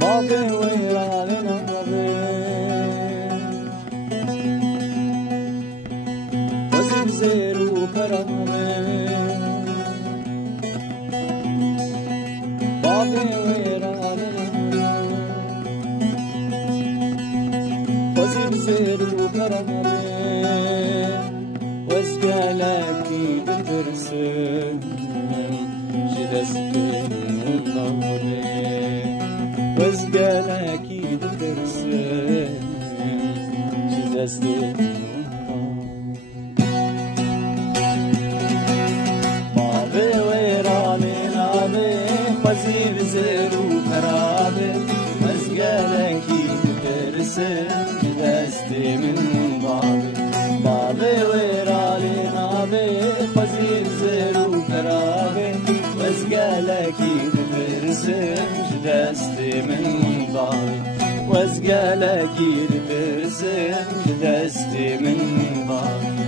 بابي ويران نبي وزير زير وكرامي بابي ويران نبي وزير زير وكرامي واسقالكي بترسم جلستي ونظري واسقالكي بترسم جلستي بابي ويراني نابي وزير زير وكرامي واسقالكي بترسم جلستي من بابي بابي ويراني نابي وزير زير وكرامي واسقالكي بترسم جدستي من ضاري واسقالكي بترسم جدستي من ضاري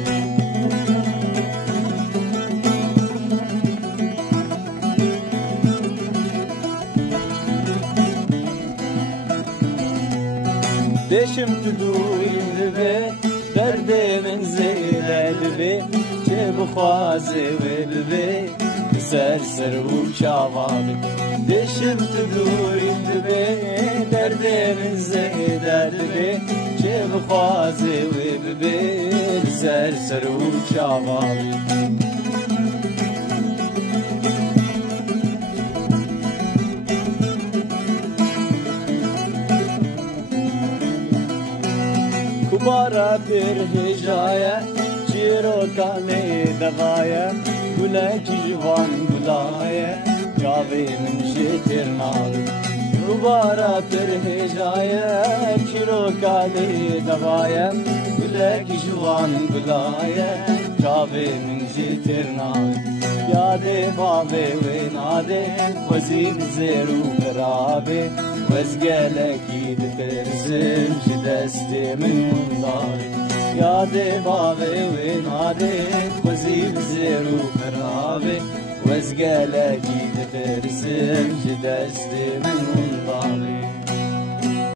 دشم تدوي ببي دردي من زيلة ببي جيب خوازي وببي سرسر وشعبابي دشم تدوي ببي دردي من زيلة ببي جيب خوازي وببي سرسر وشعبابي كبارا بير هجايا جيرو كاني دغايا گلک جوان گلایا جاوی من شتر نابی دوباره پر هجایا چیرو کالی دوایا گلک جوان گلایا جاوی من شتر نابی یاده بابه و ناده وزیر زیرو برابه وزگلکی دپرزم جدسته من منداری یاده بابه و ناده وزیر زیرو برابه وزگلکی دپرزم جدسته من منداری